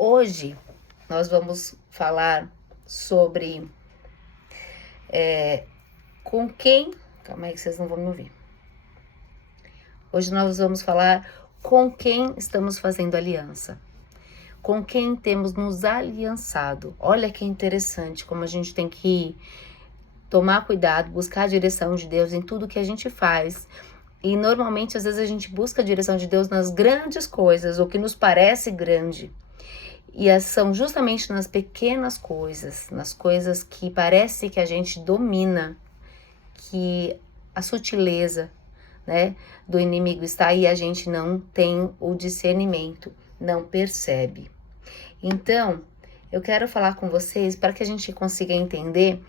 Hoje nós vamos falar sobre com quem... Calma aí que vocês não vão me ouvir. Hoje nós vamos falar com quem estamos fazendo aliança. Com quem temos nos aliançado. Olha que interessante como a gente tem que tomar cuidado, buscar a direção de Deus em tudo que a gente faz. E normalmente, às vezes, a gente busca a direção de Deus nas grandes coisas, o que nos parece grande. E são justamente nas pequenas coisas, nas coisas que parece que a gente domina, que a sutileza, né, do inimigo está aí, a gente não tem o discernimento, não percebe. Então, eu quero falar com vocês para que a gente consiga entender,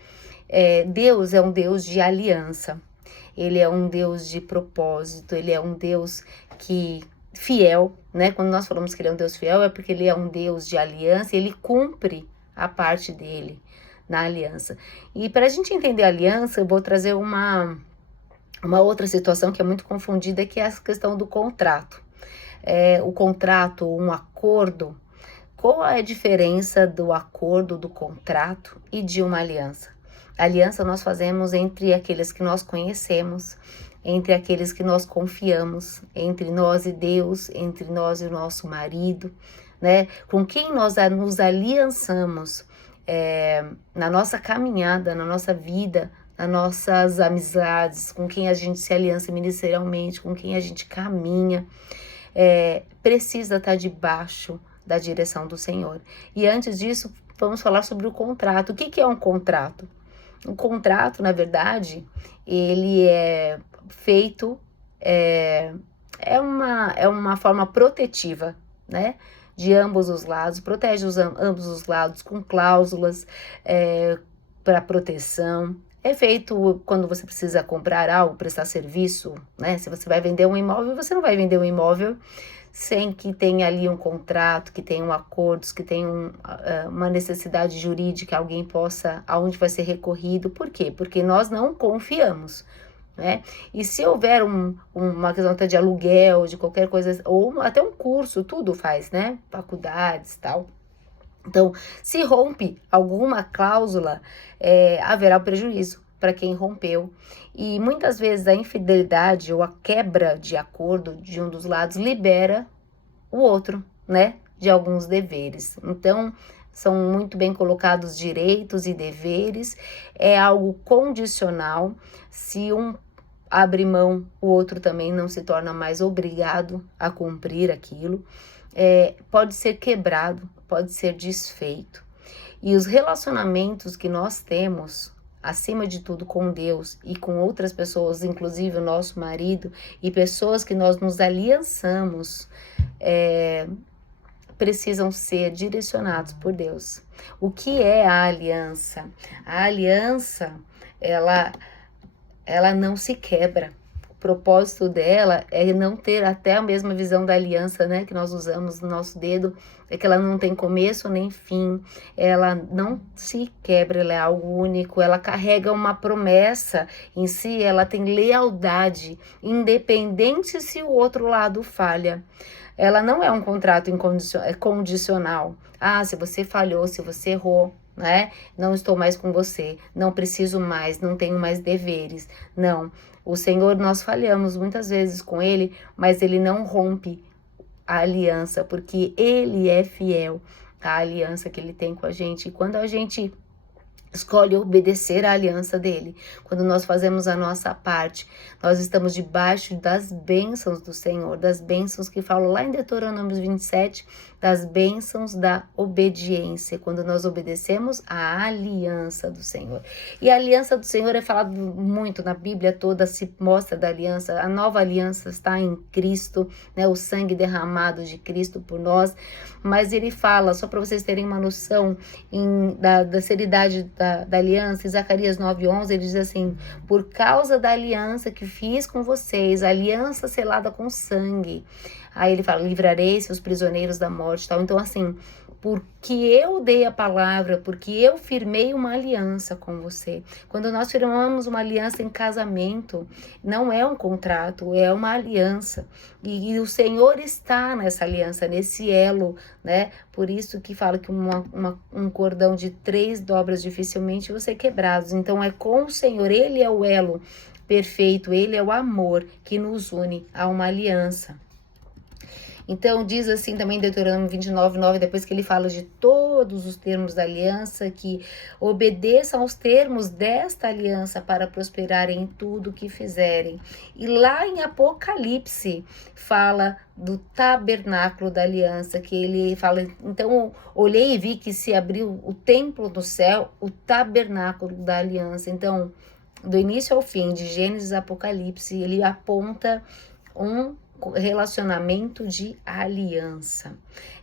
Deus é um Deus de aliança, Ele é um Deus de propósito, Ele é um Deus fiel, né? Quando nós falamos que Ele é um Deus fiel, é porque Ele é um Deus de aliança e Ele cumpre a parte dele na aliança. E para a gente entender a aliança, eu vou trazer uma outra situação que é muito confundida, que é a questão do contrato. O contrato, um acordo. Qual é a diferença do acordo, do contrato e de uma aliança? A aliança nós fazemos entre aqueles que nós conhecemos, entre aqueles que nós confiamos, entre nós e Deus, entre nós e o nosso marido, né? Com quem nós nos aliançamos na nossa caminhada, na nossa vida, nas nossas amizades, com quem a gente se aliança ministerialmente, com quem a gente caminha, precisa estar debaixo da direção do Senhor. E antes disso, vamos falar sobre o contrato. O que é um contrato? Um contrato, na verdade, ele é feito, é uma forma protetiva, né? De ambos os lados, protege ambos os lados com cláusulas para proteção. É feito quando você precisa comprar algo, prestar serviço, né? Se você vai vender um imóvel, você não vai vender um imóvel sem que tenha ali um contrato, que tenha acordos, que tenha uma necessidade jurídica, alguém possa, aonde vai ser recorrido. Por quê? Porque nós não confiamos, né? E se houver uma questão até de aluguel, de qualquer coisa, ou até um curso, tudo faz, né? Faculdades e tal. Então, se rompe alguma cláusula, haverá prejuízo para quem rompeu. E muitas vezes a infidelidade ou a quebra de acordo de um dos lados libera o outro, né, de alguns deveres. Então, são muito bem colocados direitos e deveres, é algo condicional. Se um abre mão, o outro também não se torna mais obrigado a cumprir aquilo. Pode ser quebrado, pode ser desfeito. E os relacionamentos que nós temos, acima de tudo com Deus e com outras pessoas, inclusive o nosso marido e pessoas que nós nos aliançamos, precisam ser direcionados por Deus. O que é a aliança? A aliança, ela não se quebra. O propósito dela é não ter até a mesma visão da aliança, né, que nós usamos no nosso dedo, é que ela não tem começo nem fim, ela não se quebra, ela é algo único, ela carrega uma promessa em si, ela tem lealdade, independente se o outro lado falha. Ela não é um contrato condicional. Se você falhou, se você errou, né? Não estou mais com você, não preciso mais, não tenho mais deveres. Não, o Senhor, nós falhamos muitas vezes com Ele, mas Ele não rompe a aliança, porque Ele é fiel à aliança que Ele tem com a gente. E quando a gente escolhe obedecer à aliança dele, quando nós fazemos a nossa parte, nós estamos debaixo das bênçãos do Senhor, das bênçãos que falam lá em Deuteronômio 27, das bênçãos da obediência, quando nós obedecemos à aliança do Senhor. E a aliança do Senhor é falado muito na Bíblia toda, se mostra da aliança, a nova aliança está em Cristo, né, o sangue derramado de Cristo por nós, mas ele fala, só para vocês terem uma noção da seriedade da aliança, em Zacarias 9:11, ele diz assim: por causa da aliança que fiz com vocês, aliança selada com sangue. Aí ele fala: livrarei seus prisioneiros da morte, tal. Então, assim, porque eu dei a palavra, porque eu firmei uma aliança com você. Quando nós firmamos uma aliança em casamento, não é um contrato, é uma aliança. E o Senhor está nessa aliança, nesse elo, né? Por isso que fala que um cordão de 3 dobras dificilmente você quebrados. Então é com o Senhor, Ele é o elo perfeito, Ele é o amor que nos une a uma aliança. Então, diz assim também Deuteronômio 29:9, depois que ele fala de todos os termos da aliança, que obedeçam aos termos desta aliança para prosperar em tudo que fizerem. E lá em Apocalipse, fala do tabernáculo da aliança, que ele fala, então olhei e vi que se abriu o templo do céu, o tabernáculo da aliança. Então, do início ao fim, de Gênesis a Apocalipse, ele aponta um relacionamento de aliança.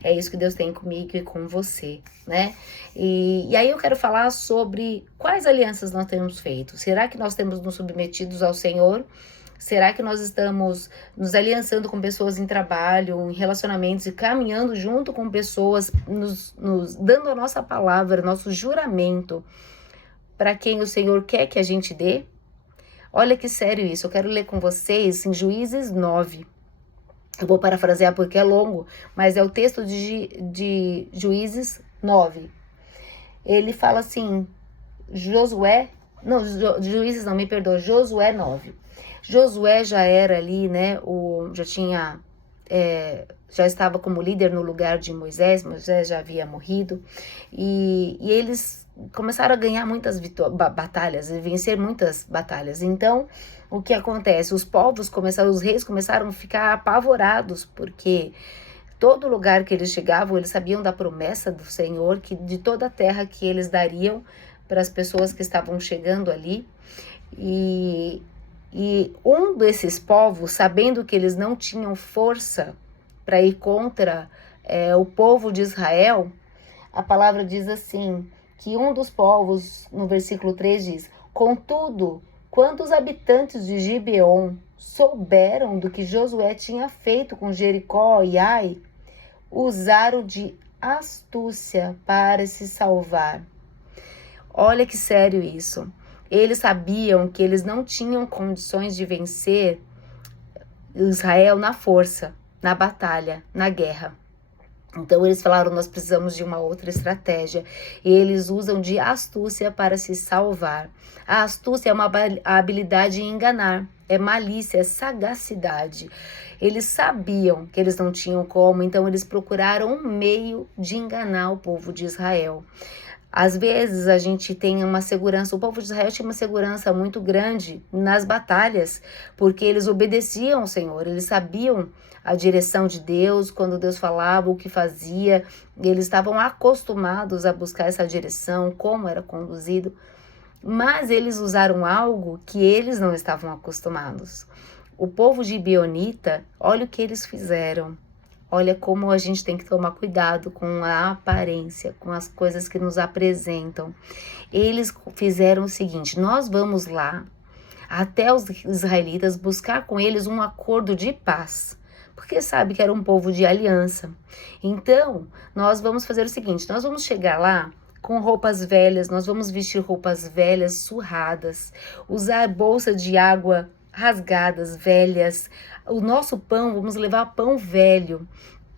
É isso que Deus tem comigo e com você, né? E aí eu quero falar sobre quais alianças nós temos feito. Será que nós temos nos submetidos ao Senhor? Será que nós estamos nos aliançando com pessoas em trabalho, em relacionamentos e caminhando junto com pessoas, nos dando a nossa palavra, nosso juramento para quem o Senhor quer que a gente dê? Olha que sério isso. Eu quero ler com vocês em Juízes 9. Eu vou parafrasear porque é longo, mas é o texto de Juízes 9. Ele fala assim, Josué 9. Josué já era ali, né, já estava como líder no lugar de Moisés já havia morrido, e eles começaram a ganhar muitas batalhas, e vencer muitas batalhas. Então, o que acontece? Os reis começaram a ficar apavorados, porque todo lugar que eles chegavam, eles sabiam da promessa do Senhor, que de toda a terra que eles dariam para as pessoas que estavam chegando ali. E um desses povos, sabendo que eles não tinham força para ir contra o povo de Israel, a palavra diz assim, que um dos povos, no versículo 3 diz, contudo, quando os habitantes de Gibeon souberam do que Josué tinha feito com Jericó e Ai, usaram de astúcia para se salvar. Olha que sério isso. Eles sabiam que eles não tinham condições de vencer Israel na força, na batalha, na guerra. Então eles falaram, nós precisamos de uma outra estratégia. E eles usam de astúcia para se salvar. A astúcia é uma habilidade em enganar, é malícia, é sagacidade. Eles sabiam que eles não tinham como, então eles procuraram um meio de enganar o povo de Israel. Às vezes a gente tem uma segurança, o povo de Israel tinha uma segurança muito grande nas batalhas, porque eles obedeciam ao Senhor, eles sabiam a direção de Deus, quando Deus falava o que fazia, eles estavam acostumados a buscar essa direção, como era conduzido, mas eles usaram algo que eles não estavam acostumados. O povo gibeonita, olha o que eles fizeram. Olha como a gente tem que tomar cuidado com a aparência, com as coisas que nos apresentam. Eles fizeram o seguinte, nós vamos lá até os israelitas buscar com eles um acordo de paz, porque sabe que era um povo de aliança. Então, nós vamos fazer o seguinte, nós vamos chegar lá com roupas velhas, nós vamos vestir roupas velhas, surradas, usar bolsa de água rasgadas, velhas, o nosso pão, vamos levar pão velho,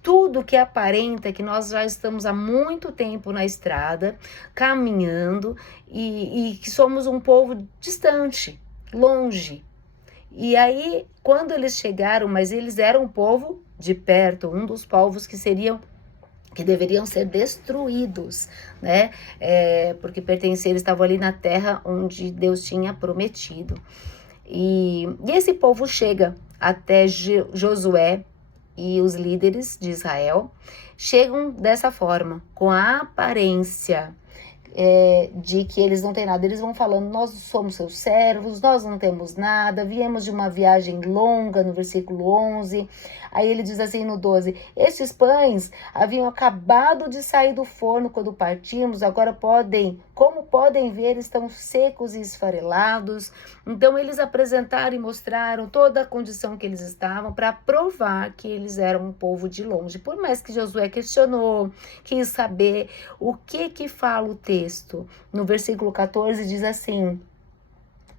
tudo que aparenta que nós já estamos há muito tempo na estrada, caminhando e que somos um povo distante, longe. E aí, quando eles chegaram, mas eles eram um povo de perto, um dos povos que deveriam ser destruídos, né? Porque eles estavam ali na terra onde Deus tinha prometido. E esse povo chega até Josué e os líderes de Israel chegam dessa forma, com a aparência de que eles não têm nada. Eles vão falando, nós somos seus servos, nós não temos nada, viemos de uma viagem longa, no versículo 11. Aí ele diz assim no 12, estes pães haviam acabado de sair do forno quando partimos, agora como podem ver, estão secos e esfarelados. Então eles apresentaram e mostraram toda a condição que eles estavam para provar que eles eram um povo de longe. Por mais que Josué questionou, quis saber o que fala o texto. No versículo 14 diz assim,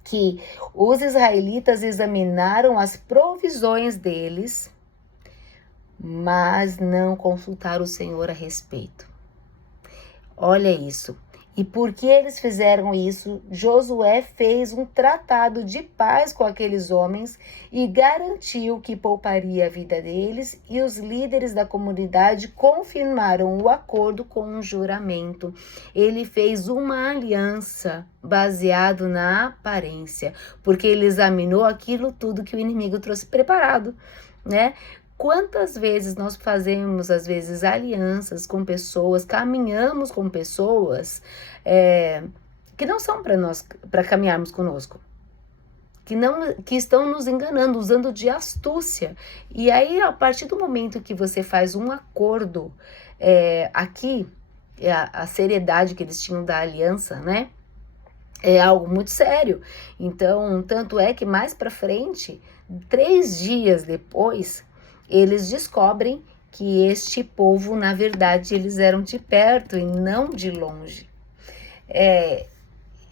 que os israelitas examinaram as provisões deles, mas não consultaram o Senhor a respeito. Olha isso. E porque eles fizeram isso, Josué fez um tratado de paz com aqueles homens e garantiu que pouparia a vida deles, e os líderes da comunidade confirmaram o acordo com um juramento. Ele fez uma aliança baseado na aparência, porque ele examinou aquilo tudo que o inimigo trouxe preparado, né? Quantas vezes nós fazemos, às vezes, alianças com pessoas, caminhamos com pessoas que não são para nós, para caminharmos conosco, que estão nos enganando, usando de astúcia. E aí, a partir do momento que você faz um acordo, aqui, a seriedade que eles tinham da aliança, né? É algo muito sério. Então, tanto é que mais para frente, 3 dias depois, eles descobrem que este povo, na verdade, eles eram de perto e não de longe.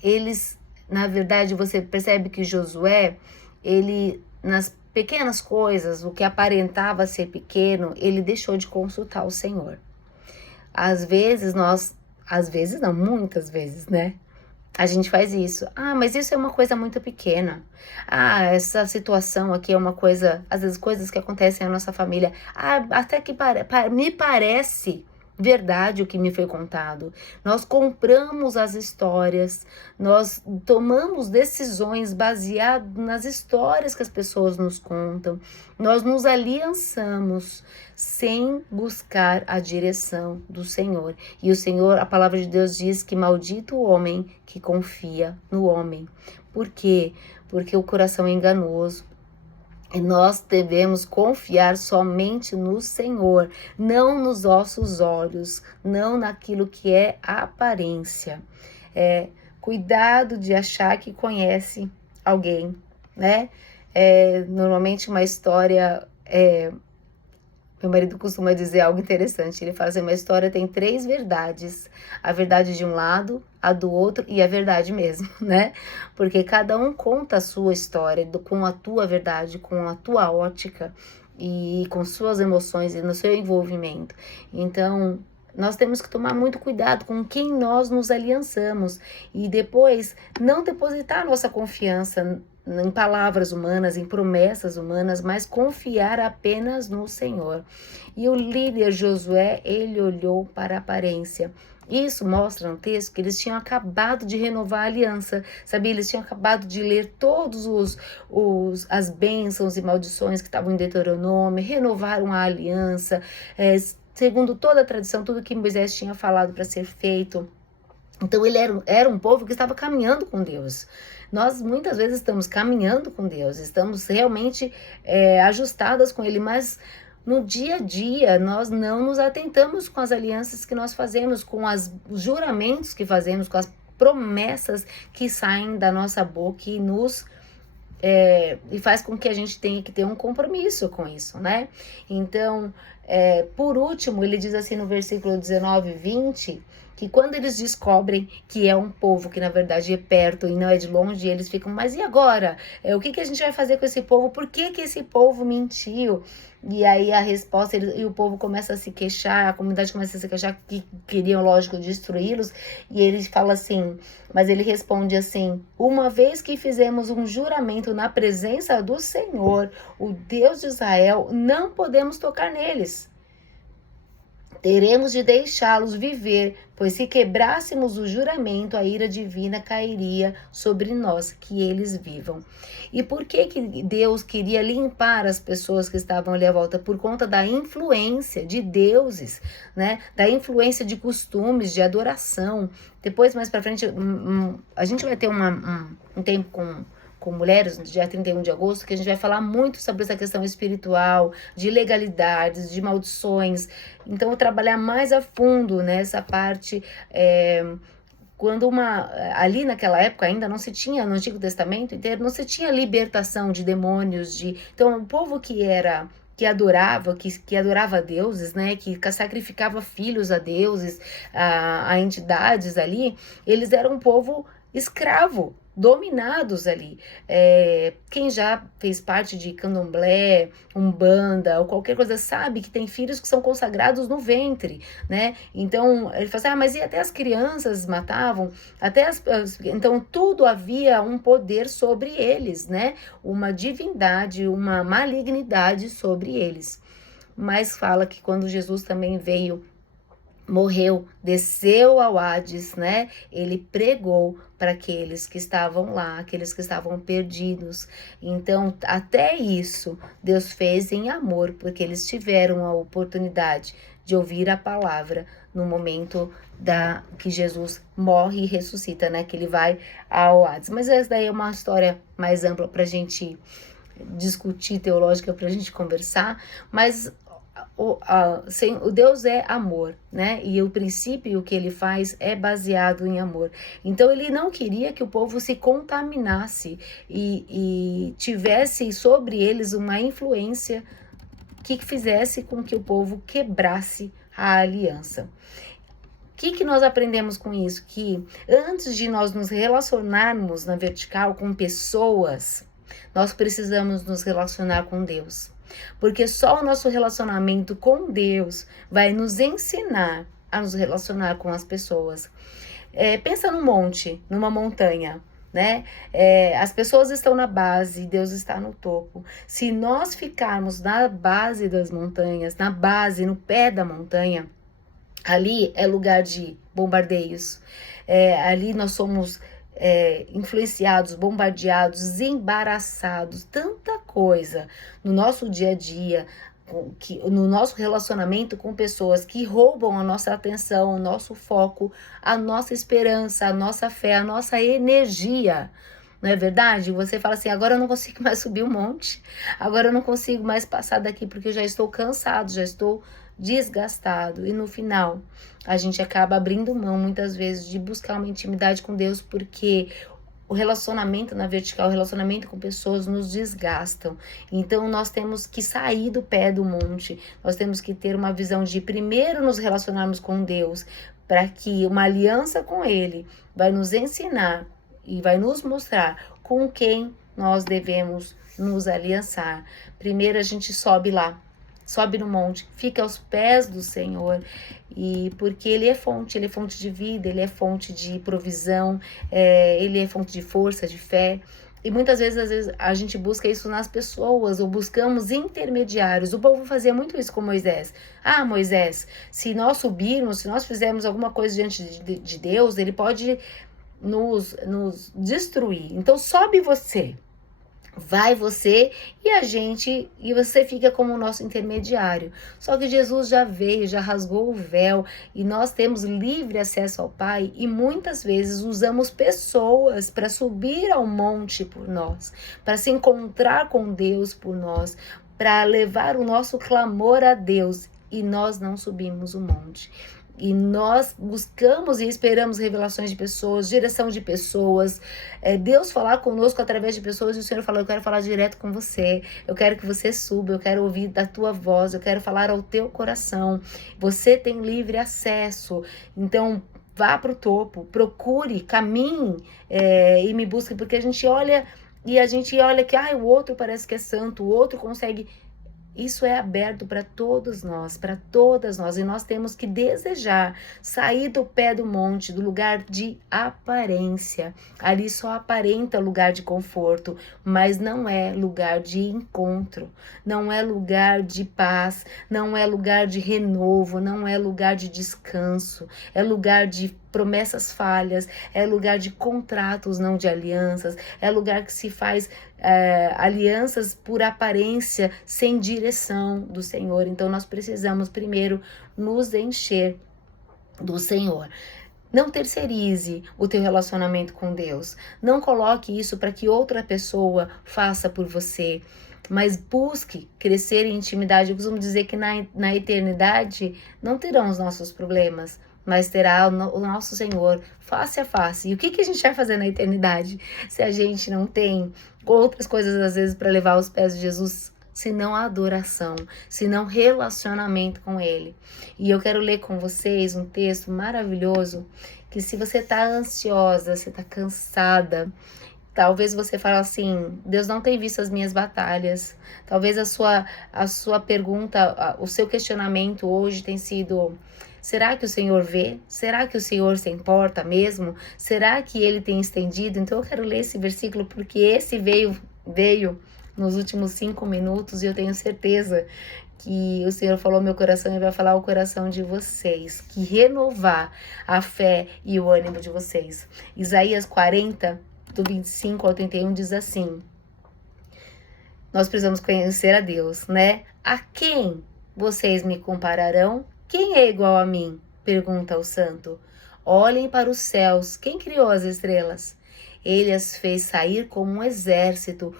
Eles, na verdade, você percebe que Josué, ele, nas pequenas coisas, o que aparentava ser pequeno, ele deixou de consultar o Senhor. Às vezes não, muitas vezes, né? A gente faz isso. Mas isso é uma coisa muito pequena. Essa situação aqui é uma coisa, às vezes coisas que acontecem na nossa família. Até que me parece verdade o que me foi contado. Nós compramos as histórias, nós tomamos decisões baseadas nas histórias que as pessoas nos contam. Nós nos aliançamos sem buscar a direção do Senhor. E o Senhor, a palavra de Deus diz que maldito o homem que confia no homem. Por quê? Porque o coração é enganoso. E nós devemos confiar somente no Senhor, não nos nossos olhos, não naquilo que é a aparência. Cuidado de achar que conhece alguém, né? Normalmente uma história... Meu marido costuma dizer algo interessante, ele fala assim, uma história tem 3 verdades, a verdade de um lado, a do outro e a verdade mesmo, né? Porque cada um conta a sua história com a tua verdade, com a tua ótica e com suas emoções e no seu envolvimento. Então, nós temos que tomar muito cuidado com quem nós nos aliançamos e depois não depositar nossa confiança em palavras humanas, em promessas humanas, mas confiar apenas no Senhor. E o líder Josué, ele olhou para a aparência. Isso mostra no texto que eles tinham acabado de renovar a aliança, sabia? Eles tinham acabado de ler todos as bênçãos e maldições que estavam em Deuteronômio, renovaram a aliança, segundo toda a tradição, tudo que Moisés tinha falado para ser feito. Então ele era um povo que estava caminhando com Deus. Nós muitas vezes estamos caminhando com Deus, estamos realmente ajustadas com Ele, mas no dia a dia nós não nos atentamos com as alianças que nós fazemos, com os juramentos que fazemos, com as promessas que saem da nossa boca e e faz com que a gente tenha que ter um compromisso com isso, né? Então, por último, ele diz assim no versículo 19 e 20, que quando eles descobrem que é um povo que na verdade é perto e não é de longe, eles ficam, mas e agora? O que a gente vai fazer com esse povo? Por que esse povo mentiu? E aí a resposta, e o povo começa a se queixar, a comunidade começa a se queixar que queriam, lógico, destruí-los, e ele fala assim, mas ele responde assim, uma vez que fizemos um juramento na presença do Senhor, o Deus de Israel, não podemos tocar neles. teremos de deixá-los viver, pois se quebrássemos o juramento, a ira divina cairia sobre nós, que eles vivam. E por que Deus queria limpar as pessoas que estavam ali à volta? Por conta da influência de deuses, né? Da influência de costumes, de adoração. Depois, mais para frente, a gente vai ter um tempo com mulheres, no dia 31 de agosto, que a gente vai falar muito sobre essa questão espiritual, de legalidades, de maldições. Então, eu vou trabalhar mais a fundo nessa parte, quando ali naquela época ainda não se tinha, no Antigo Testamento inteiro, não se tinha libertação de demônios, então o povo que adorava deuses, né, que sacrificava filhos a deuses, a entidades ali, eles eram um povo escravo, dominados ali. Quem já fez parte de candomblé, umbanda ou qualquer coisa sabe que tem filhos que são consagrados no ventre, né? Então ele fala assim, mas e até as crianças matavam, então tudo havia um poder sobre eles, né? Uma divindade, uma malignidade sobre eles. Mas fala que quando Jesus também veio, morreu, desceu ao Hades, né? Ele pregou para aqueles que estavam lá, aqueles que estavam perdidos. Então, até isso, Deus fez em amor, porque eles tiveram a oportunidade de ouvir a palavra no momento que Jesus morre e ressuscita, né? Que ele vai ao Hades. Mas essa daí é uma história mais ampla para a gente discutir, teológica, para a gente conversar, mas o Deus é amor, né? E o princípio que ele faz é baseado em amor. Então ele não queria que o povo se contaminasse e tivesse sobre eles uma influência que fizesse com que o povo quebrasse a aliança. O que nós aprendemos com isso? Que antes de nós nos relacionarmos na vertical com pessoas, nós precisamos nos relacionar com Deus. Porque só o nosso relacionamento com Deus vai nos ensinar a nos relacionar com as pessoas. Pensa num monte, numa montanha, né? As pessoas estão na base, Deus está no topo. Se nós ficarmos na base das montanhas, no pé da montanha, ali é lugar de bombardeios. Ali nós somos influenciados, bombardeados, embaraçados, tanta coisa no nosso dia a dia, no nosso relacionamento com pessoas que roubam a nossa atenção, o nosso foco, a nossa esperança, a nossa fé, a nossa energia. Não é verdade? Você fala assim, agora eu não consigo mais subir um monte, agora eu não consigo mais passar daqui porque eu já estou cansado, já estou desgastado. E no final, a gente acaba abrindo mão muitas vezes de buscar uma intimidade com Deus, porque o relacionamento na vertical, o relacionamento com pessoas nos desgastam. Então nós temos que sair do pé do monte, nós temos que ter uma visão de primeiro nos relacionarmos com Deus, para que uma aliança com Ele vai nos ensinar e vai nos mostrar com quem nós devemos nos aliançar. Primeiro a gente sobe no monte, fica aos pés do Senhor, e porque Ele é fonte de vida, Ele é fonte de provisão, Ele é fonte de força, de fé. E muitas vezes a gente busca isso nas pessoas, ou buscamos intermediários. O povo fazia muito isso com Moisés. Moisés, se nós subirmos, se nós fizermos alguma coisa diante de Deus, Ele pode nos destruir. Então sobe você. Vai você e você fica como o nosso intermediário. Só que Jesus já veio, já rasgou o véu e nós temos livre acesso ao Pai, e muitas vezes usamos pessoas para subir ao monte por nós, para se encontrar com Deus por nós, para levar o nosso clamor a Deus, e nós não subimos o monte. E nós buscamos e esperamos revelações de pessoas, direção de pessoas, Deus falar conosco através de pessoas, e o Senhor falou, eu quero falar direto com você, eu quero que você suba, eu quero ouvir da tua voz, eu quero falar ao teu coração, você tem livre acesso, então vá para o topo, procure, caminhe e me busque, porque a gente olha que o outro parece que é santo, o outro consegue. Isso é aberto para todos nós, para todas nós, e nós temos que desejar sair do pé do monte, do lugar de aparência. Ali só aparenta lugar de conforto, mas não é lugar de encontro, não é lugar de paz, não é lugar de renovo, não é lugar de descanso, é lugar de promessas falhas, é lugar de contratos, não de alianças, é lugar que se faz alianças por aparência, sem direção do Senhor. Então nós precisamos primeiro nos encher do Senhor. Não terceirize o teu relacionamento com Deus. Não coloque isso para que outra pessoa faça por você. Mas busque crescer em intimidade. Eu costumo dizer que na eternidade não terão os nossos problemas, mas terá o nosso Senhor face a face. E o que a gente vai fazer na eternidade se a gente não tem outras coisas às vezes para levar aos pés de Jesus, senão a adoração, senão relacionamento com Ele? E eu quero ler com vocês um texto maravilhoso, que se você está ansiosa, você está cansada, talvez você fale assim: Deus não tem visto as minhas batalhas. Talvez a sua pergunta, o seu questionamento hoje tem sido: será que o Senhor vê? Será que o Senhor se importa mesmo? Será que Ele tem estendido? Então eu quero ler esse versículo porque esse veio nos últimos 5 minutos e eu tenho certeza que o Senhor falou ao meu coração e vai falar ao coração de vocês, que renovar a fé e o ânimo de vocês. Isaías 40, do 25 ao 31 diz assim: nós precisamos conhecer a Deus, né? A quem vocês me compararão? Quem é igual a mim? Pergunta o santo. Olhem para os céus, quem criou as estrelas? Ele as fez sair como um exército,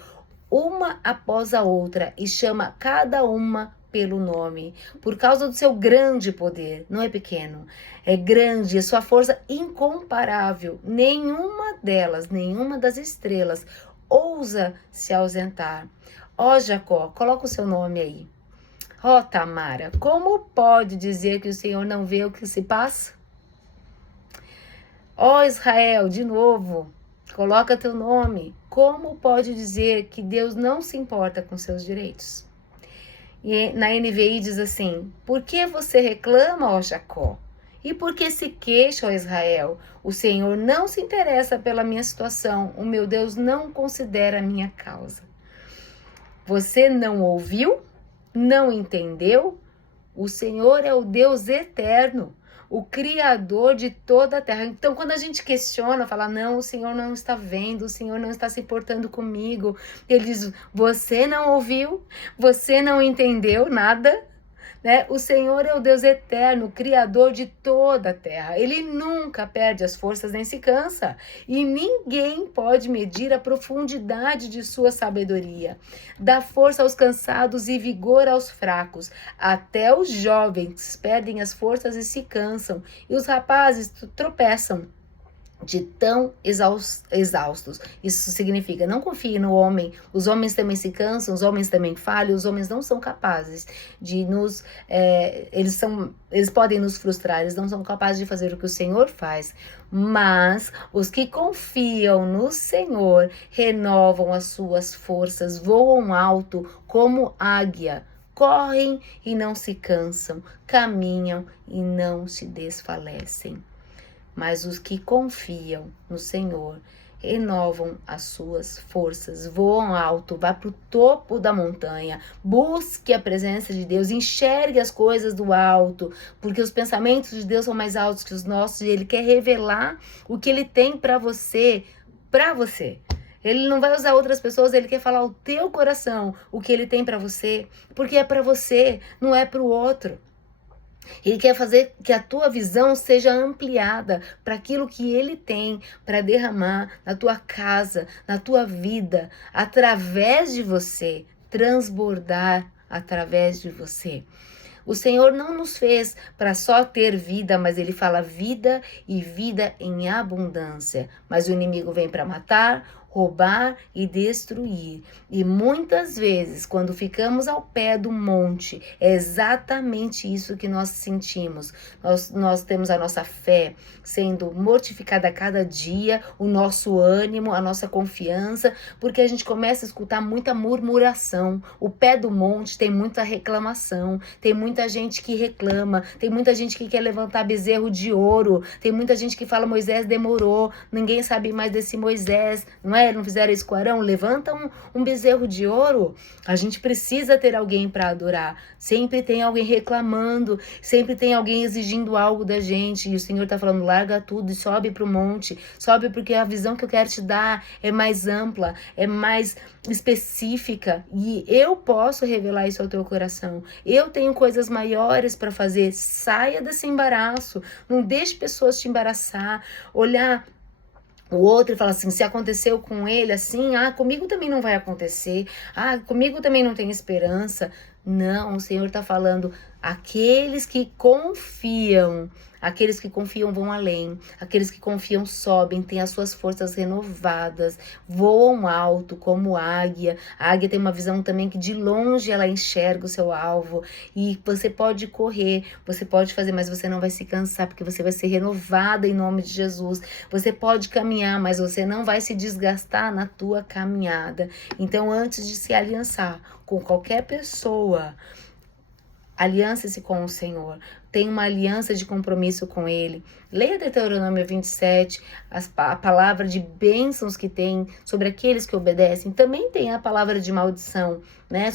uma após a outra, e chama cada uma pelo nome, por causa do seu grande poder. Não é pequeno, é grande, a sua força incomparável. Nenhuma das estrelas ousa se ausentar. Ó Jacó, coloca o seu nome aí. Ó Tamara, como pode dizer que o Senhor não vê o que se passa? Ó Israel, de novo, coloca teu nome. Como pode dizer que Deus não se importa com seus direitos? E na NVI diz assim: por que você reclama, ó Jacó? E por que se queixa, ó Israel? O Senhor não se interessa pela minha situação, o meu Deus não considera a minha causa. Você não ouviu? Não entendeu? O Senhor é o Deus eterno, o Criador de toda a terra. Então, quando a gente questiona, fala: não, o Senhor não está vendo, o Senhor não está se importando comigo. Ele diz: você não ouviu? Você não entendeu nada? Né? O Senhor é o Deus eterno, Criador de toda a terra. Ele nunca perde as forças nem se cansa. E ninguém pode medir a profundidade de sua sabedoria. Dá força aos cansados e vigor aos fracos. Até os jovens perdem as forças e se cansam. E os rapazes tropeçam de tão exaustos. Isso significa: não confie no homem. Os homens também se cansam, os homens também falham, os homens não são capazes de nos... eles podem nos frustrar, eles não são capazes de fazer o que o Senhor faz. Mas os que confiam no Senhor renovam as suas forças, voam alto como águia, correm e não se cansam, caminham e não se desfalecem. Mas os que confiam no Senhor renovam as suas forças, voam alto, vá para o topo da montanha, busque a presença de Deus, enxergue as coisas do alto, porque os pensamentos de Deus são mais altos que os nossos e Ele quer revelar o que Ele tem para você, para você. Ele não vai usar outras pessoas, Ele quer falar ao teu coração o que Ele tem para você, porque é para você, não é para o outro. Ele quer fazer que a tua visão seja ampliada para aquilo que Ele tem para derramar na tua casa, na tua vida, através de você, transbordar através de você. O Senhor não nos fez para só ter vida, mas Ele fala vida e vida em abundância. Mas o inimigo vem para matar, roubar e destruir. E muitas vezes, quando ficamos ao pé do monte, é exatamente isso que nós sentimos. Nós temos a nossa fé sendo mortificada a cada dia, o nosso ânimo, a nossa confiança, porque a gente começa a escutar muita murmuração. O pé do monte tem muita reclamação, tem muita gente que reclama, tem muita gente que quer levantar bezerro de ouro, tem muita gente que fala Moisés demorou, ninguém sabe mais desse Moisés, não é? Não fizeram isso com Arão? Levanta um bezerro de ouro. A gente precisa ter alguém para adorar. Sempre tem alguém reclamando, sempre tem alguém exigindo algo da gente, e o Senhor está falando, larga tudo e sobe para o monte, sobe porque a visão que eu quero te dar é mais ampla, é mais específica, e eu posso revelar isso ao teu coração. Eu tenho coisas maiores para fazer. Saia desse embaraço, não deixe pessoas te embaraçar, olhar o outro e falar assim, se aconteceu com ele assim, comigo também não vai acontecer, comigo também não tem esperança. Não, o Senhor está falando, aqueles que confiam vão além, aqueles que confiam sobem, têm as suas forças renovadas, voam alto como águia. A águia tem uma visão também que de longe ela enxerga o seu alvo, e você pode correr, você pode fazer, mas você não vai se cansar, porque você vai ser renovada em nome de Jesus. Você pode caminhar, mas você não vai se desgastar na tua caminhada. Então, antes de se aliançar com qualquer pessoa, aliance-se com o Senhor. Tem uma aliança de compromisso com Ele. Leia Deuteronômio 27, a palavra de bênçãos que tem sobre aqueles que obedecem. Também tem a palavra de maldição, né?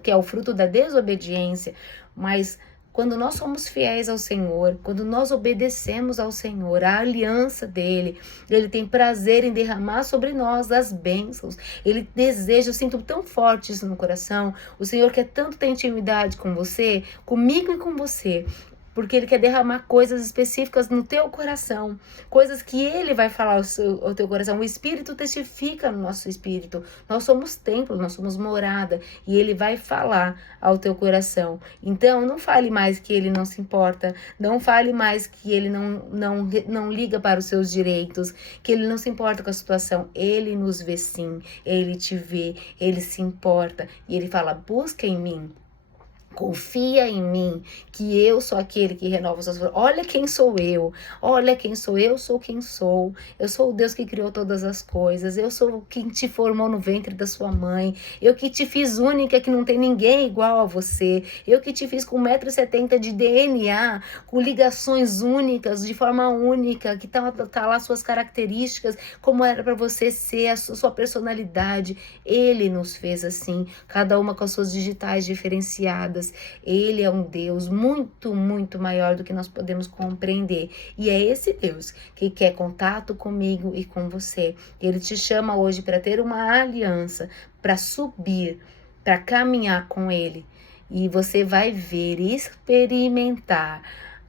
Que é o fruto da desobediência. Mas quando nós somos fiéis ao Senhor, quando nós obedecemos ao Senhor, a aliança dele, ele tem prazer em derramar sobre nós as bênçãos. Ele deseja, eu sinto tão forte isso no coração. O Senhor quer tanto ter intimidade com você, comigo e com você, porque Ele quer derramar coisas específicas no teu coração, coisas que Ele vai falar ao teu coração. O Espírito testifica no nosso espírito. Nós somos templo, nós somos morada, e Ele vai falar ao teu coração. Então, não fale mais que Ele não se importa, não fale mais que Ele não liga para os seus direitos, que Ele não se importa com a situação. Ele nos vê sim, Ele te vê, Ele se importa, e Ele fala, busca em mim. Confia em mim, que eu sou aquele que renova os seus... Olha quem sou eu sou quem sou. Eu sou o Deus que criou todas as coisas. Eu sou quem te formou no ventre da sua mãe. Eu que te fiz única, que não tem ninguém igual a você. Eu que te fiz com 1,70 m de DNA, com ligações únicas, de forma única, que tá lá suas características, como era para você ser, a sua personalidade. Ele nos fez assim, cada uma com as suas digitais diferenciadas. Ele é um Deus muito, muito maior do que nós podemos compreender. E é esse Deus que quer contato comigo e com você. Ele te chama hoje para ter uma aliança, para subir, para caminhar com Ele. E você vai ver, experimentar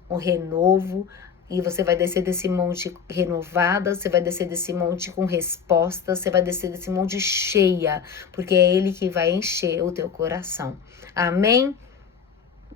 o renovo, e você vai descer desse monte renovada, você vai descer desse monte com respostas, você vai descer desse monte cheia, porque é Ele que vai encher o teu coração. Amém?